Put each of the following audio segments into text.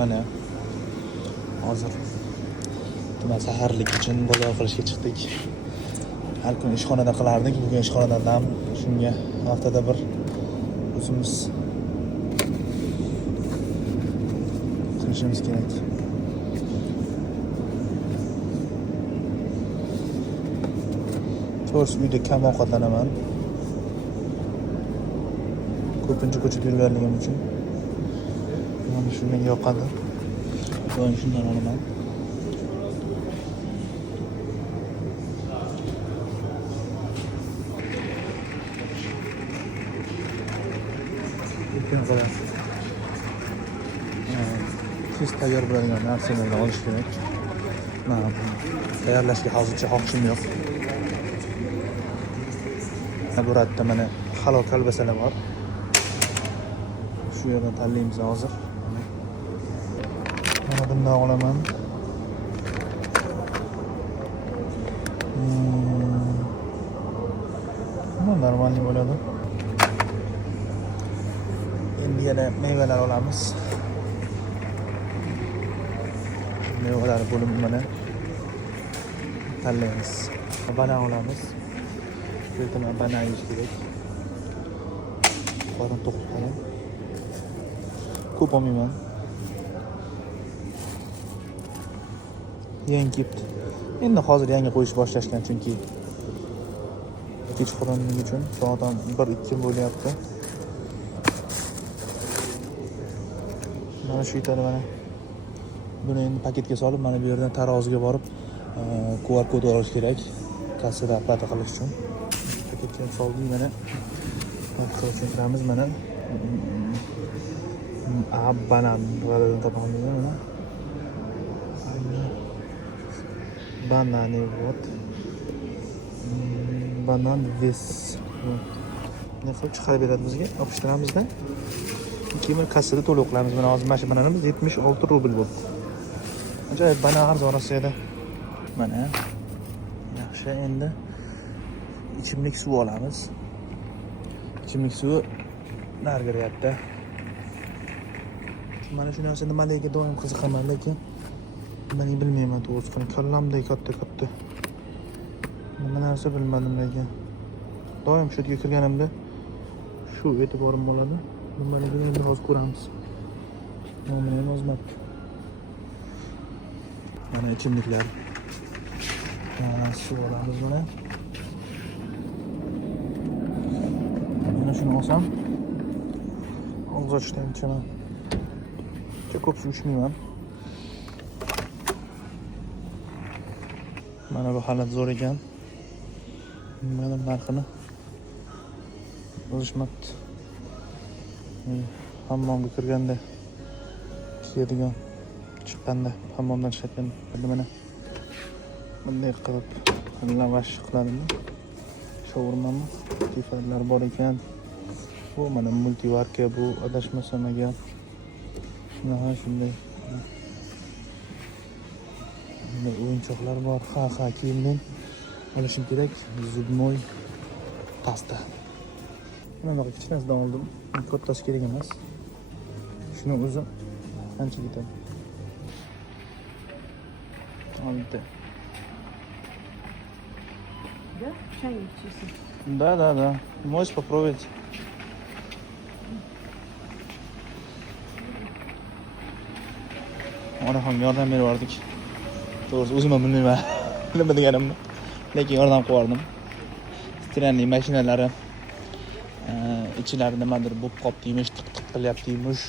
Mana hozir tuma saharlik uchun bozor qilishga chiqdik. Har kuni ishxonada qilardik, bugun ishxonadan dam. Shunga haftada bir o'zimiz qilishimiz kerak. To'g'risi uyda kam ovqatlanaman. Ko'pincha ko'chada yurganligim uchun. Mana shu menga yoqadi. Doim shundan olaman. Tez tayyor bo'ladigan narsalarni olish kerak. Men tayyorlashga hozircha xohishim yo'q. Bu yerda mana halol kolbasalar bor. Shu yerdan tanlaymiz hozir. Mana bundan olaman. Bu normalniy bo'ladi. Endi yana meyvalar olamiz. Meyvalar bo'limi mana tanlaymiz. Banan olamiz. Bu yerda banan yeyish kerak. Qorin to'q qoladi. Ko'p olmayman. Yangi endi hozir yangi qo'yish boshlashgan, chunki kechqurunlik uchun soat 1-2 bo'lyapti. Mana shu yetadi mana. Buni endi paketga solib, mana bu yerdan taroziga borib, QR kod olish kerak. Kassada oplata qilish uchun. Paketga soldik mana. Tushuntiramiz mana. Banan g'aladan topamiz mana. Banane вот. Banan vес. Ne qilib chiqarib beradi bizga? Opishtiramizda. Keyin kassada to'lov qilamiz. Mana hozir mana shu bananimiz 76 rubl bo'ldi. Ajoyib banan arzon Rossiyada. Mana. Yaxshi, endi ichimlik suv olamiz. Ichimlik suvi nargiryapti. Mana shu narsa nimalarga doim qiziqaman, lekin men bilmayman to'g'risi. Kallamdek katta. Nima narsa bilmadim lekin. Doim shu yerga kirganimda shu e'tiborim bo'ladi. Nimaligini endi hozir ko'ramiz. Nomini ham yozmabdi. Mana ichimliklar. Suv olamiz mana. Mana shuni olsam og'iz ochishdan ichaman. Ko'p suv ichmayman. Mana bu holat zo'r ekan. Mana narxini yozishmabdi. Hammomga kirganda kiyadigan, chiqqanda hammomdan chiqayotganda mana bunday qilib lavash qiladimi? Shaurmami? Tifarlar bor ekan. Bu mana multivarka, bu adashmasam agar. Shunday. Bunday o'yinchoqlar bor. Ha, kiyimdan olishim kerak. Zubmoy pasta. Mana bu kichkinasidan oldim. Kattasi kerak emas. Shuni o'zi qancha ketadi? Oldi. Да? Чайник чистый. Да. Можешь попробовать? Ona ham yordam berib yubordik. To'g'risi o'zim ham bilmayman. Nima deganimni. Lekin yordam qilib Strenli mashinalari ichlari nimadir bo'lib qolibdi-yemish, tiq qilyapti-yemish.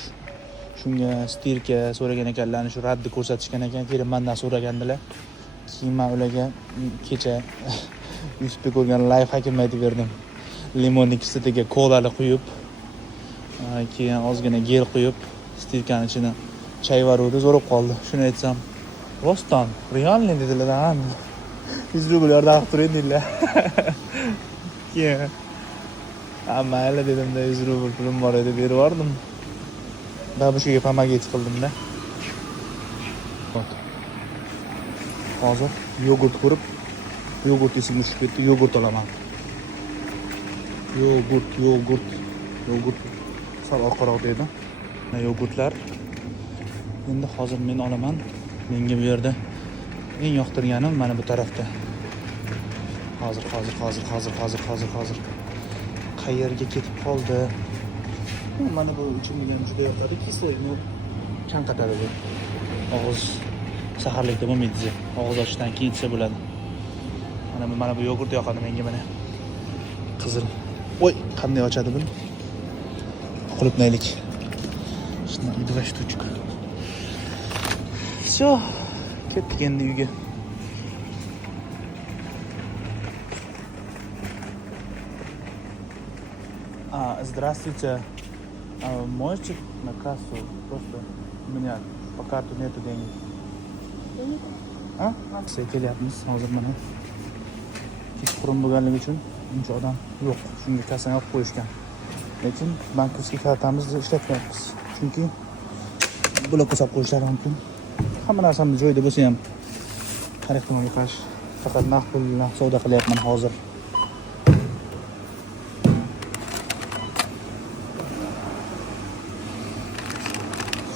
Shunga stirka so'ragan ekanlar, shu raddi ko'rsatishgan ekan. Keyin mendan so'ragandilar. Keyin men ularga kecha YouTube'da ko'rgan live hakim aytib berdim. Limonni kislotaga kolani quyib, keyin ozgina gel quyib, stirkani ichini chayvaruvdi, zo'rib qoldi. Shuni aytsam, "Rostdan, realniy" dedilar. 100 rubl yordam qilib turing dedilar. Keyin mayli dedimda, 100 rubl pulim bor edi, berib yubordim. Babushiga pomogit qildim-da. Hozir yogurt ko'rib, yogurt esimga tushib ketdi, yogurt olaman. Yogurt. Sal oqaroq edi. Yogurtlar Endi hozir men olaman. Menga bu yerda eng yoqtirganim mana bu tarafda. Hozir. Qayerga ketib qoldi? Mana bu uchimga ham juda yoqadi. Kisloyni chanqatadi bu. Og'iz saharlikda bo'lmaydi. Og'iz ochishdan keyin ichsa bo'ladi. Mana bu yogurt yoqadi menga mana. Qizil. Oy, qanday ochadi buni? Qulupnaylik. Shuna 2 штучек. Всё. Ketdik endi uyga. Здравствуйте. Можете на кассу просто у меня по карту нету денег. Kelyapmiz hozir mana. Kechqurun bo'lganligi uchun uncha odam yo'q. Shunga kassani olib qo'yishgan. Lekin bankovskiy kartamizni ishlatmayapmiz. Chunki blokka solib qo'yishlari mumkin. Hamma narsamni joyida bo'lsa ham har ehtimolga qarshi faqat naqd pul bilan savdo qilyapman hozir.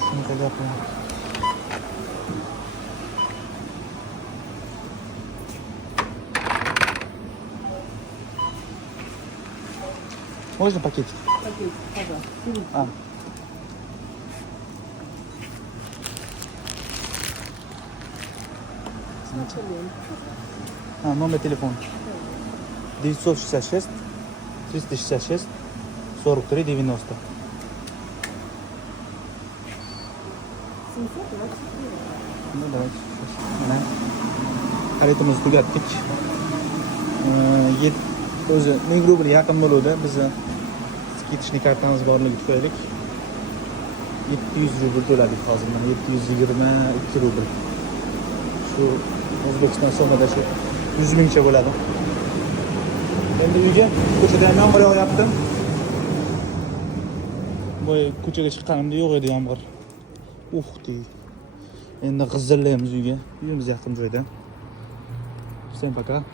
Shuni qilyapman. Можно пакетик? Пакет, пожалуйста. Номер телефона. 966 366 43 90. 723. Ну, давайте. Mana xaridimizni tugatdik. O'zi 1000 rubl yaqin bo'ldi. Bizni ketishni kartamiz borligi tufayli 700 rubl to'ladik hozir. Mana 722 rubl. Shu O'zbekiston so'mida shu 100 mingcha bo'ladi. Endi uyga ko'chada ham yomg'ir yog'yapti. Bu ko'chaga chiqqanimda yo'q edi yomg'ir. Deydi. Endi g'izillaymiz uyga. Uyimiz yaqin joyda. Всем пока.